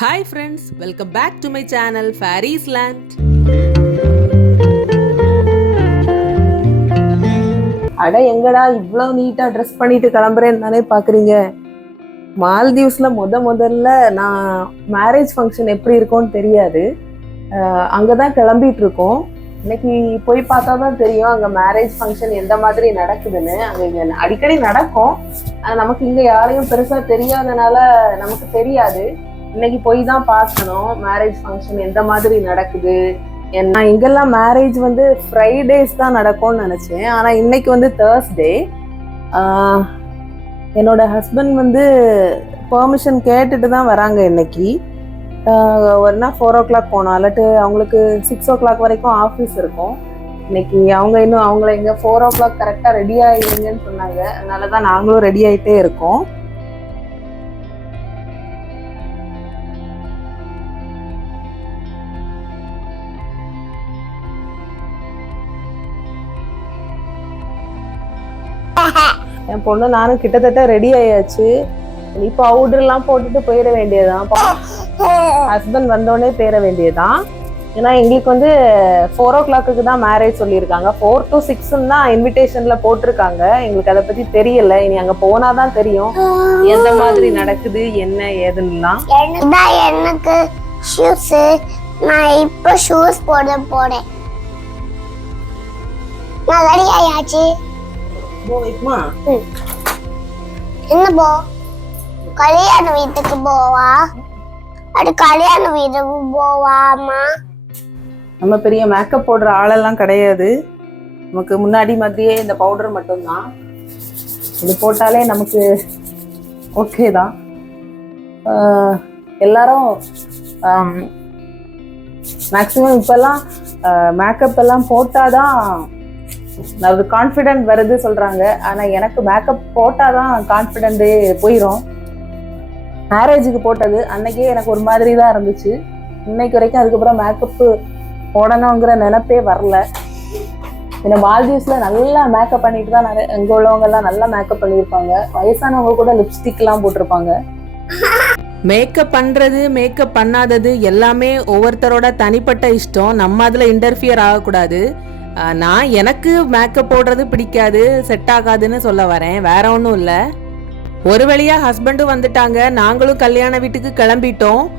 Hi friends welcome back to my channel fairies land அட எங்கடா இவ்வளோ நீட்டாக ட்ரெஸ் பண்ணிட்டு கிளம்புறேன்னு தானே பார்க்குறீங்க மால்தீவ்ஸில் முத முதல்ல நான் மேரேஜ் ஃபங்க்ஷன் எப்படி இருக்கும்னு தெரியாது. அங்கே தான் கிளம்பிட்டு இருக்கோம். இன்னைக்கு போய் பார்த்தா தான் தெரியும் அங்கே மேரேஜ் ஃபங்க்ஷன் எந்த மாதிரி நடக்குதுன்னு. அங்கே இங்கே அடிக்கடி நடக்கும். ஆனா நமக்கு இங்கே யாரையும் பெருசாக தெரியாதனால நமக்கு தெரியாது. இன்னைக்கு போய் தான் பார்க்கணும். மேரேஜ் ஃபங்க்ஷன் எந்த மாதிரி நடக்குது? ஏன்னா இங்கெல்லாம் மேரேஜ் வந்து ஃப்ரைடேஸ் தான் நடக்கும்னு நினச்சேன். ஆனால் இன்னைக்கு வந்து தேர்ஸ்டே என்னோட ஹஸ்பண்ட் வந்து பெர்மிஷன் கேட்டுட்டு தான் வராங்க இன்னைக்கு. ஆஹ் ஒருனா ஃபோர் ஓ கிளாக் போனோம் இல்லாட்டு அவங்களுக்கு சிக்ஸ் ஓ கிளாக் வரைக்கும் ஆஃபீஸ் இருக்கும். இன்னைக்கு அவங்க இன்னும் அவங்கள இங்கே ஃபோர் ஓ கிளாக் கரெக்டாக ரெடி ஆகிடுங்கன்னு சொன்னாங்க. அதனால தான் நாங்களும் ரெடி ஆகிட்டே இருக்கோம். என் பொண்ணு நானும் கிட்டத்தட்ட ரெடி ஆயாச்சு. நீ பவுடர்லாம் போட்டுட்டு போயிட வேண்டியதுதான். ஹஸ்பண்ட் வந்தோடனே போயிட வேண்டியதுதான். ஏன்னா எங்களுக்கு வந்து ஃபோர் ஓ கிளாக்கு தான் மேரேஜ் சொல்லியிருக்காங்க. ஃபோர் டு சிக்ஸ்ன்னு தான் இன்விடேஷன்ல போட்டிருக்காங்க. எங்களுக்கு அதை பத்தி தெரியல. இனி அங்க போனாதான் தெரியும். எந்த மாதிரி நடக்குது என்ன ஏதுன்னுலாம். இதான் எனக்கு ஷூஸ் நான் இப்போ ஷூஸ் போட போறேன். நான் ரெடி ஆயாச்சு. என்ன போ. கல்யாண வீட்டுக்கு போவா. அது கல்யாண வீட்டுக்கு போவாமா நம்ம பெரிய மேக்கப் போடுற ஆளெல்லாம் கிடையாது. நமக்கு முன்னாடி மாதிரியே இந்த பவுடர் மட்டும்தான். இது போட்டாலே நமக்கு ஓகே தான். எல்லாரும் மேக்ஸிமம் இப்போல்லாம் மேக்கப் எல்லாம் போட்டாதான் ஒரு கான்ஃபிடென்ட் வருது சொல்றாங்க. ஆனா எனக்கு மேக்கப் போட்டாதான் கான்ஃபிடென்ட்டே போயிடும் மேரேஜுக்கு போட்டது அன்னைக்கே எனக்கு ஒரு மாதிரி தான் இருந்துச்சு. இன்னைக்கு வரைக்கும் அதுக்கப்புறம் மேக்கப்பு போடணுங்கிற நினப்பே வரல. இந்த மால்தீவ்ஸ்ல நல்லா மேக்கப் பண்ணிட்டு தான் நிறைய இங்கே உள்ளவங்க எல்லாம் நல்லா மேக்கப் பண்ணியிருப்பாங்க. வயசானவங்க கூட லிப்ஸ்டிக் எல்லாம் போட்டிருப்பாங்க. மேக்கப் பண்றது மேக்கப் பண்ணாதது எல்லாமே ஒவ்வொருத்தரோட தனிப்பட்ட இஷ்டம். நம்ம அதுல இன்டர்ஃபியர் ஆகக்கூடாது. நான் எனக்கு மேக்கப் போடுறது பிடிக்காது செட் ஆகாதுன்னு சொல்ல வரேன். வேற ஒன்றும் இல்லை. ஒரு வழியாக ஹஸ்பண்டும் வந்துட்டாங்க. நாங்களும் கல்யாண வீட்டுக்கு கிளம்பிட்டோம்.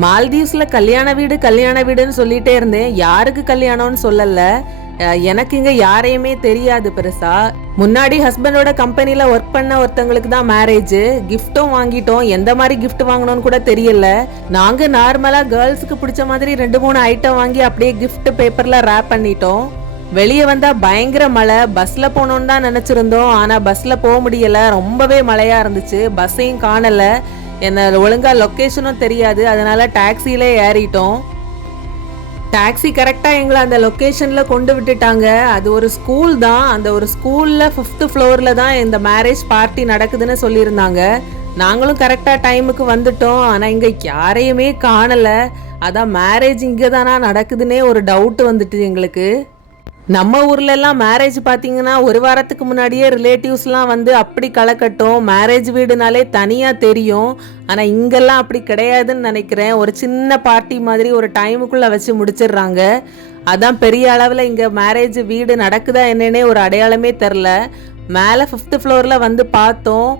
மால்தீவ்ஸில் கல்யாண வீடு கல்யாண வீடுன்னு சொல்லிகிட்டே இருந்தேன். யாருக்கு கல்யாணம்னு சொல்லலை. எனக்கு இங்க யாரையுமே தெரியாது பெருசா. முன்னாடி ஹஸ்பண்டோட கம்பெனில ஒர்க் பண்ண ஒருத்தங்களுக்கு தான் மேரேஜ் கிஃப்ட்டும் வாங்கிட்டோம். எந்த மாதிரி கிஃப்ட் வாங்கணும்னு கூட தெரியல. நாங்க நார்மலா கேர்ள்ஸுக்கு பிடிச்ச மாதிரி ரெண்டு மூணு ஐட்டம் வாங்கி அப்படியே கிஃப்ட் பேப்பர்ல ரேப் பண்ணிட்டோம். வெளியே வந்தா பயங்கர மழை. பஸ்ல போகணும்னு தான் நினைச்சிருந்தோம். ஆனா பஸ்ல போக முடியல. ரொம்பவே மழையா இருந்துச்சு. பஸ்ஸையும் காணல. என்ன ஒழுங்கா லொக்கேஷனும் தெரியாது. அதனால டாக்ஸிலே ஏறிட்டோம். டாக்ஸி கரெக்டாக எங்களை அந்த லொக்கேஷனில் கொண்டு விட்டுட்டாங்க. அது ஒரு ஸ்கூல் தான். அந்த ஒரு ஸ்கூலில் ஃபிஃப்த்து ஃப்ளோரில் தான் இந்த மேரேஜ் பார்ட்டி நடக்குதுன்னு சொல்லியிருந்தாங்க. நாங்களும் கரெக்டாக டைமுக்கு வந்துட்டோம். ஆனால் இங்கே யாரையுமே காணலை. அதான் மேரேஜ் இங்கே தானா நடக்குதுன்னே ஒரு டவுட் வந்துட்டு எங்களுக்கு. நம்ம ஊர்ல எல்லாம் மேரேஜ் பார்த்தீங்கன்னா ஒரு வாரத்துக்கு முன்னாடியே ரிலேட்டிவ்ஸ்லாம் வந்து அப்படி கலக்கட்டும். மேரேஜ் வீடுனாலே தனியாக தெரியும். ஆனால் இங்கெல்லாம் அப்படி கிடையாதுன்னு நினைக்கிறேன். ஒரு சின்ன பார்ட்டி மாதிரி ஒரு டைமுக்குள்ளே வச்சு முடிச்சிடுறாங்க. அதான் பெரிய அளவில் இங்கே மேரேஜ் வீடு நடக்குதா என்னன்னே ஒரு அடையாளமே தெரில மேலே ஃபிஃப்த் ஃப்ளோரில் வந்து பார்த்தோம்.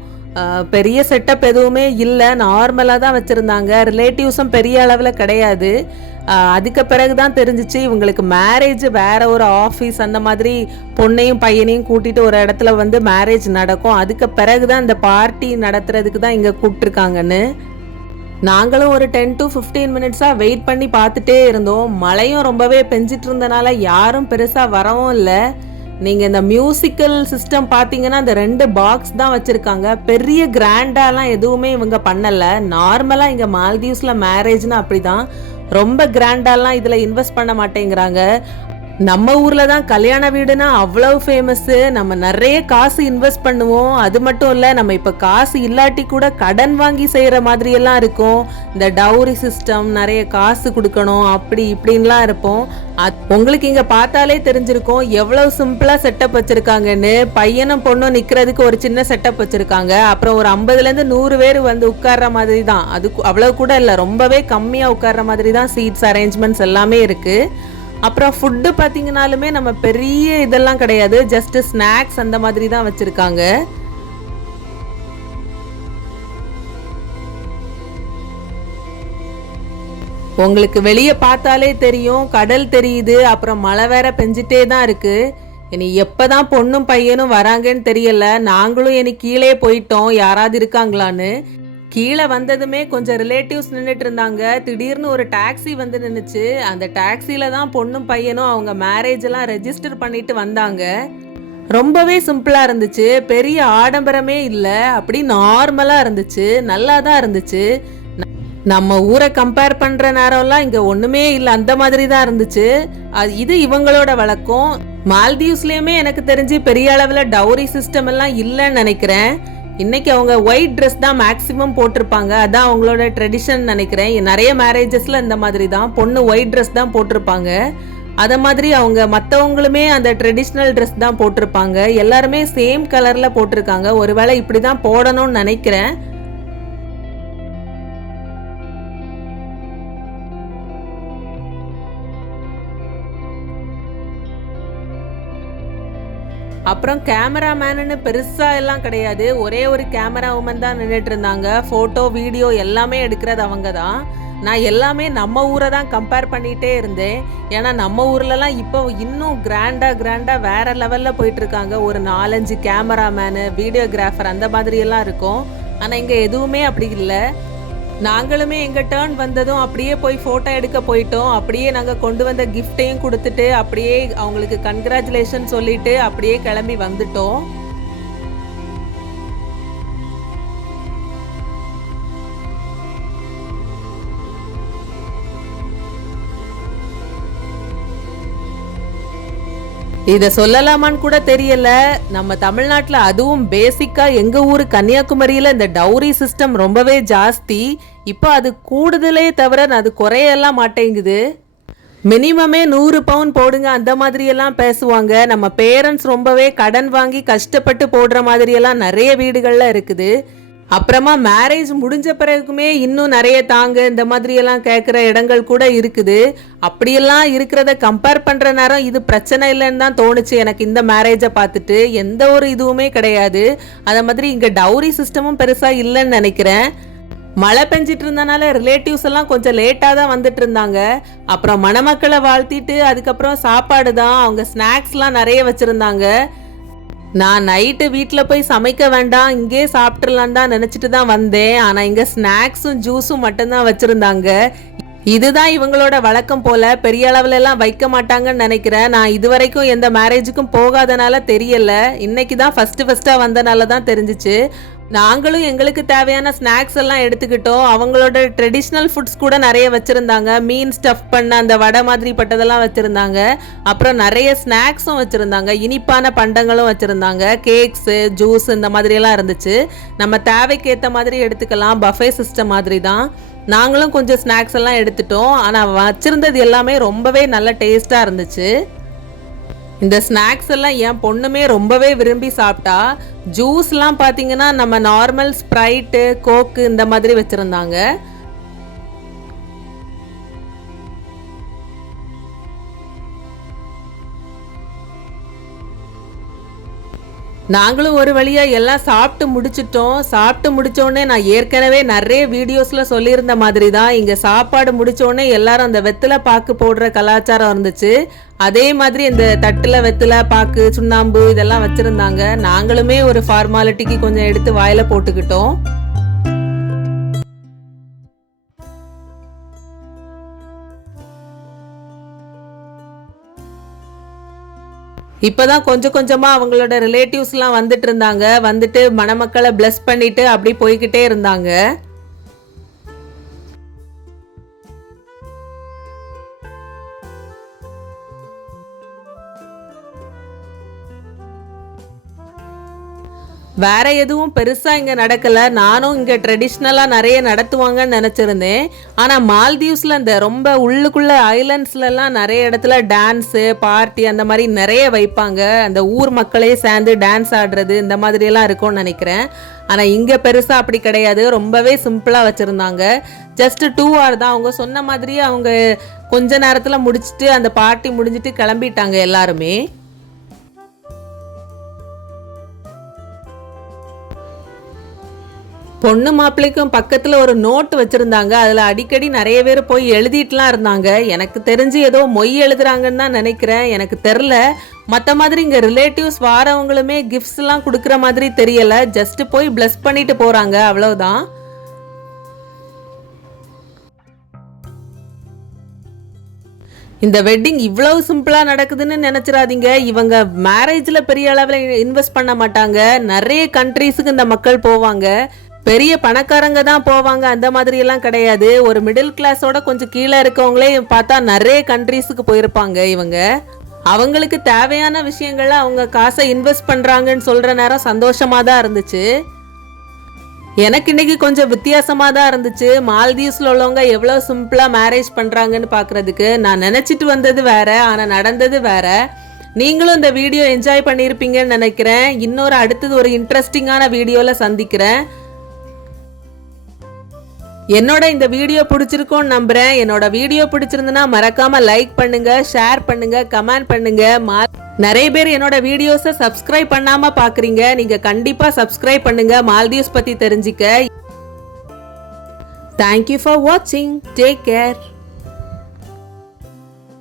பெரிய செட்டப் எதுவுமே இல்லை. நார்மலாக தான் வச்சுருந்தாங்க. ரிலேட்டிவ்ஸும் பெரிய அளவில் கிடையாது. அதுக்கு பிறகு தான் தெரிஞ்சிச்சு இவங்களுக்கு மேரேஜ் வேற ஒரு ஆஃபீஸ் அந்த மாதிரி பொண்ணையும் பையனையும் கூட்டிகிட்டு ஒரு இடத்துல வந்து மேரேஜ் நடக்கும். அதுக்கு பிறகு தான் இந்த பார்ட்டி நடத்துறதுக்கு தான் இங்கே கூப்பிட்ருக்காங்கன்னு நாங்களும் ஒரு டென் டு ஃபிஃப்டீன் மினிட்ஸாக வெயிட் பண்ணி பார்த்துட்டே இருந்தோம். மழையும் ரொம்பவே பெஞ்சிட்டு இருந்தனால யாரும் பெருசாக வரவும் இல்லை. நீங்கள் இந்த மியூசிக்கல் சிஸ்டம் பார்த்தீங்கன்னா இந்த ரெண்டு பாக்ஸ் தான் வச்சுருக்காங்க. பெரிய கிராண்டாலாம் எதுவுமே இவங்க பண்ணலை. நார்மலாக இங்கே மால்தீவ்ஸில் மேரேஜ்னா அப்படி தான் ரொம்ப கிராண்டாலாம் இதில் இன்வெஸ்ட் பண்ண மாட்டேங்கிறாங்க. நம்ம ஊர்ல தான் கல்யாண வீடுனா அவ்வளவு ஃபேமஸ் நம்ம நிறைய காசு இன்வெஸ்ட் பண்ணுவோம். அது மட்டும் இல்ல நம்ம இப்ப காசு இல்லாட்டி கூட கடன் வாங்கி செய்யற மாதிரி எல்லாம் இருக்கும். இந்த டவுரி சிஸ்டம் நிறைய காசு கொடுக்கணும் அப்படி இப்படின்லாம் இருப்போம். உங்களுக்கு இங்க பார்த்தாலே தெரிஞ்சிருக்கும் எவ்வளவு சிம்பிளா செட்டப் வச்சிருக்காங்கன்னு. பையனும் பொண்ணும் நிக்கிறதுக்கு ஒரு சின்ன செட்டப் வச்சிருக்காங்க. அப்புறம் ஒரு ஐம்பதுல இருந்து நூறு பேர் வந்து உட்கார்ற மாதிரி தான் அது அவ்வளவு கூட இல்ல ரொம்பவே கம்மியா உட்கார்ற மாதிரி தான் சீட்ஸ் அரேஞ்ச்மெண்ட்ஸ் எல்லாமே இருக்கு. அப்புறம் ஃபுட்டு பார்த்தீங்கனாலுமே நம்ம பெரிய இதெல்லாம் கிடையாது. ஜஸ்ட் ஸ்நாக்ஸ் அந்த மாதிரி தான் வச்சுருக்காங்க. உங்களுக்கு வெளியே பார்த்தாலே தெரியும் கடல் தெரியுது அப்புறம் மழை வேற பெஞ்சிட்டே தான் இருக்கு. இனி எப்பதான் பொண்ணும் பையனும் வராங்கன்னு தெரியல நாங்களும் இனி கீழே போயிட்டோம் யாராவது இருக்காங்களான்னு. கீழே வந்ததுமே கொஞ்சம் ரிலேட்டிவ்ஸ் நின்றுட்டு இருந்தாங்க திடீர்னு ஒரு டாக்ஸி வந்து நின்றுச்சு அந்த டாக்ஸியில தான் பொண்ணும் பையனும் அவங்க மேரேஜ் எல்லாம் ரெஜிஸ்டர் பண்ணிட்டு வந்தாங்க. ரொம்பவே சிம்பிளாக இருந்துச்சு. பெரிய ஆடம்பரமே இல்லை. அப்படி நார்மலாக இருந்துச்சு. நல்லா தான் இருந்துச்சு. நம்ம ஊரை கம்பேர் பண்ணுற நேரம்லாம் இங்கே ஒன்றுமே இல்லை. அந்த மாதிரி தான் இருந்துச்சு. அது இது இவங்களோட வழக்கம். மால்தீவ்ஸ்லேயுமே எனக்கு தெரிஞ்சு பெரிய அளவில் டவுரி சிஸ்டம் எல்லாம் இல்லைன்னு நினைக்கிறேன். இன்னைக்கு அவங்க ஒயிட் ட்ரெஸ் தான் மேக்ஸிமம் போட்டிருப்பாங்க. அதான் அவங்களோட ட்ரெடிஷன் நினைக்கிறேன். நிறைய மேரேஜஸில் இந்த மாதிரி தான். பொண்ணு ஒயிட் ட்ரெஸ் தான் போட்டிருப்பாங்க. அதை மாதிரி அவங்க மற்றவங்களுமே அந்த ட்ரெடிஷ்னல் ட்ரெஸ் தான் போட்டிருப்பாங்க. எல்லாருமே சேம் கலரில் போட்டிருக்காங்க. ஒருவேளை இப்படி தான் போடணும்னு நினைக்கிறேன். அப்புறம் கேமராமேனுன்னு பெருசாக எல்லாம் கிடையாது. ஒரே ஒரு கேமரா உமன் தான் நின்றுட்டு இருந்தாங்க ஃபோட்டோ வீடியோ எல்லாமே எடுக்கிறது அவங்க தான் நான் எல்லாமே நம்ம ஊரை தான் கம்பேர் பண்ணிகிட்டே இருந்தேன். ஏன்னா நம்ம ஊர்லலாம் இப்போ இன்னும் கிராண்டாக கிராண்டாக வேறு லெவலில் போயிட்டுருக்காங்க. ஒரு நாலஞ்சு கேமராமேனு வீடியோகிராஃபர் அந்த மாதிரியெல்லாம் இருக்கும். ஆனால் இங்கே எதுவுமே அப்படி இல்லை. நாங்களுமே எங்கள் டேர்ன் வந்ததும் அப்படியே போய் ஃபோட்டோ எடுக்க போயிட்டோம். அப்படியே நாங்கள் கொண்டு வந்த கிஃப்ட்டையும் கொடுத்துட்டு அப்படியே அவங்களுக்கு கங்க்ராச்சுலேஷன் சொல்லிட்டு அப்படியே கிளம்பி வந்துட்டோம். இதை சொல்லலாமான்னு கூட தெரியல. நம்ம தமிழ்நாட்டுல அதுவும் பேசிக்கா எங்க ஊர் கன்னியாகுமரியில இந்த டவுரி சிஸ்டம் ரொம்பவே ஜாஸ்தி. இப்போ அது கூடுதலே தவிர அது குறையெல்லாம் மாட்டேங்குது. மினிமமே நூறு பவுன் போடுங்க அந்த மாதிரியெல்லாம் பேசுவாங்க. நம்ம பேரண்ட்ஸ் ரொம்பவே கடன் வாங்கி கஷ்டப்பட்டு போடுற மாதிரியெல்லாம் நிறைய வீடுகளில் இருக்குது. அப்புறமா மேரேஜ் முடிஞ்ச பிறகுமே இன்னும் நிறைய தாங்க இந்த மாதிரியெல்லாம் கேட்குற இடங்கள் கூட இருக்குது. அப்படியெல்லாம் இருக்கிறத கம்பேர் பண்ணுற நேரம் இது பிரச்சனை இல்லைன்னு தான் தோணுச்சு எனக்கு இந்த மேரேஜை பார்த்துட்டு. எந்த ஒரு இதுவுமே கிடையாது. அதை மாதிரி இங்கே டவுரி சிஸ்டமும் பெருசாக இல்லைன்னு நினைக்கிறேன். மழை பெஞ்சிட்டு இருந்தனால ரிலேட்டிவ்ஸ் எல்லாம் கொஞ்சம் லேட்டாக தான் வந்துட்டு இருந்தாங்க அப்புறம் மணமக்களை வாழ்த்திட்டு அதுக்கப்புறம் சாப்பாடு தான் அவங்க ஸ்நாக்ஸ்லாம் நிறைய வச்சுருந்தாங்க. நான் நைட்டு வீட்டில் போய் சமைக்க வேண்டாம் இங்கே சாப்பிட்றலான்னு தான் நினச்சிட்டு தான் வந்தேன். ஆனால் இங்கே ஸ்நாக்ஸும் ஜூஸும் மட்டும்தான் வச்சுருந்தாங்க. இதுதான் இவங்களோட வழக்கம் போல பெரிய அளவுல எல்லாம் வைக்க மாட்டாங்கன்னு நினைக்கிறேன். நான் இது வரைக்கும் எந்த மேரேஜுக்கும் போகாதனால தெரியல. இன்னைக்கு தான் ஃபர்ஸ்ட் ஃபர்ஸ்டா வந்தனால தான் தெரிஞ்சிச்சு. நாங்களும் எங்களுக்கு தேவையான ஸ்நாக்ஸ் எல்லாம் எடுத்துக்கிட்டோம். அவங்களோட ட்ரெடிஷ்னல் ஃபுட்ஸ் கூட நிறைய வச்சுருந்தாங்க. மீன் ஸ்டஃப் பண்ண அந்த வடை மாதிரி பட்டதெல்லாம் வச்சுருந்தாங்க. அப்புறம் நிறைய ஸ்நாக்ஸும் வச்சுருந்தாங்க. இனிப்பான பண்டங்களும் வச்சுருந்தாங்க. கேக்ஸு ஜூஸ் இந்த மாதிரியெல்லாம் இருந்துச்சு. நம்ம தேவைக்கு ஏற்ற மாதிரி எடுத்துக்கலாம். பஃபே சிஸ்டம் மாதிரி தான். நாங்களும் கொஞ்சம் ஸ்நாக்ஸ் எல்லாம் எடுத்துட்டோம். ஆனால் வச்சுருந்தது எல்லாமே ரொம்பவே நல்ல டேஸ்ட்டாக இருந்துச்சு. இந்த ஸ்நாக்ஸ் எல்லாம் என் பொண்ணுமே ரொம்பவே விரும்பி சாப்பிட்டா ஜூஸ்லாம் பார்த்தீங்கன்னா நம்ம நார்மல் ஸ்ப்ரைட்டு கோக்கு இந்த மாதிரி வச்சுருந்தாங்க. நாங்களும் ஒரு வழியாக எல்லாம் சாப்பிட்டு முடிச்சிட்டோம். சாப்பிட்டு முடித்தோடனே நான் ஏற்கனவே நிறைய வீடியோஸில் சொல்லியிருந்த மாதிரி தான் இங்கே சாப்பாடு முடித்தோடனே எல்லாரும் அந்த வெத்தலை பாக்கு போடுற கலாச்சாரம் இருந்துச்சு. அதே மாதிரி இந்த தட்டில் வெத்தலை பாக்கு சுண்ணாம்பு இதெல்லாம் வச்சுருந்தாங்க. நாங்களுமே ஒரு ஃபார்மாலிட்டிக்கு கொஞ்சம் எடுத்து வாயில போட்டுக்கிட்டோம். இப்போ தான் கொஞ்சம் கொஞ்சமாக அவங்களோட ரிலேட்டிவ்ஸ்லாம் வந்துட்டு இருந்தாங்க. வந்துட்டு மணமக்களை bless பண்ணிட்டு அப்படி போய்கிட்டே இருந்தாங்க. வேற எதுவும் பெருசாக இங்கே நடக்கலை. நானும் இங்கே ட்ரெடிஷ்னலாக நிறைய நடத்துவாங்கன்னு நினச்சிருந்தேன். ஆனால் மால்தீவ்ஸில் இந்த ரொம்ப உள்ளுக்குள்ள ஐலண்ட்ஸ்லலாம் நிறைய இடத்துல டான்ஸு பார்ட்டி அந்த மாதிரி நிறைய வைப்பாங்க. அந்த ஊர் மக்களே சேர்ந்து டான்ஸ் ஆடுறது இந்த மாதிரியெல்லாம் இருக்கும்னு நினைக்கிறேன். ஆனால் இங்கே பெருசாக அப்படி கிடையாது. ரொம்பவே சிம்பிளாக வச்சுருந்தாங்க. ஜஸ்ட் டூ ஹவர் தான். அவங்க சொன்ன மாதிரியே அவங்க கொஞ்ச நேரத்தில் முடிச்சிட்டு அந்த பார்ட்டி முடிஞ்சிட்டு கிளம்பிட்டாங்க எல்லாருமே. பொண்ணு மாப்பிள்ளைக்கும் பக்கத்தில் ஒரு நோட் வச்சுருந்தாங்க. அதில் அடிக்கடி நிறைய பேர் போய் எழுதிட்டுலாம் இருந்தாங்க. எனக்கு தெரிஞ்சு ஏதோ மொய் எழுதுறாங்கன்னு தான் நினைக்கிறேன். எனக்கு தெரில மற்ற மாதிரி இங்கே ரிலேட்டிவ்ஸ் வாரவங்களுமே கிஃப்ட்ஸ் எல்லாம் கொடுக்குற மாதிரி தெரியல. ஜஸ்ட் போய் ப்ளஸ் பண்ணிட்டு போகிறாங்க அவ்வளோதான் இந்த வெட்டிங் இவ்வளவு சிம்பிளாக நடக்குதுன்னு நினச்சிடாதீங்க. இவங்க மேரேஜில் பெரிய அளவில் இன்வெஸ்ட் பண்ண மாட்டாங்க. நிறைய கண்ட்ரீஸுக்கு இந்த மக்கள் போவாங்க. பெரிய பணக்காரங்க தான் போவாங்க. அந்த மாதிரி எல்லாம் கிடையாது. ஒரு மிடில் கிளாஸோட கொஞ்சம் கீழே இருக்கவங்களே பார்த்தா நிறைய கண்ட்ரீஸுக்கு போயிருப்பாங்க இவங்க. அவங்களுக்கு தேவையான விஷயங்கள்ல அவங்க காசை இன்வெஸ்ட் பண்ணுறாங்கன்னு சொல்கிற நேரம் சந்தோஷமாக தான் இருந்துச்சு. எனக்கு இன்னைக்கு கொஞ்சம் வித்தியாசமாக தான் இருந்துச்சு. மால்தீவ்ஸில் உள்ளவங்க எவ்வளோ சிம்பிளாக மேரேஜ் பண்ணுறாங்கன்னு பார்க்குறதுக்கு நான் நினச்சிட்டு வந்தது வேற ஆனால் நடந்தது வேற. நீங்களும் இந்த வீடியோ என்ஜாய் பண்ணியிருப்பீங்கன்னு நினைக்கிறேன். இன்னொரு அடுத்தது ஒரு இன்ட்ரெஸ்டிங்கான வீடியோவில் சந்திக்கிறேன். என்னோட இந்த வீடியோ பிடிச்சிருக்கும்னு நம்புறேன். என்னோட வீடியோ பிடிச்சிருந்தனா மறக்காம லைக் பண்ணுங்க ஷேர் பண்ணுங்க கமெண்ட் பண்ணுங்க. மா- நிறைய பேர் என்னோட வீடியோஸை சப்ஸ்கிரைப் பண்ணாம பாக்குறீங்க. நீங்க கண்டிப்பா சப்ஸ்கிரைப் பண்ணுங்க. மால்தீவ்ஸ் பத்தி தெரிஞ்சுக்க. தேங்க்யூ ஃபார் வாட்சிங் டேக் கேர்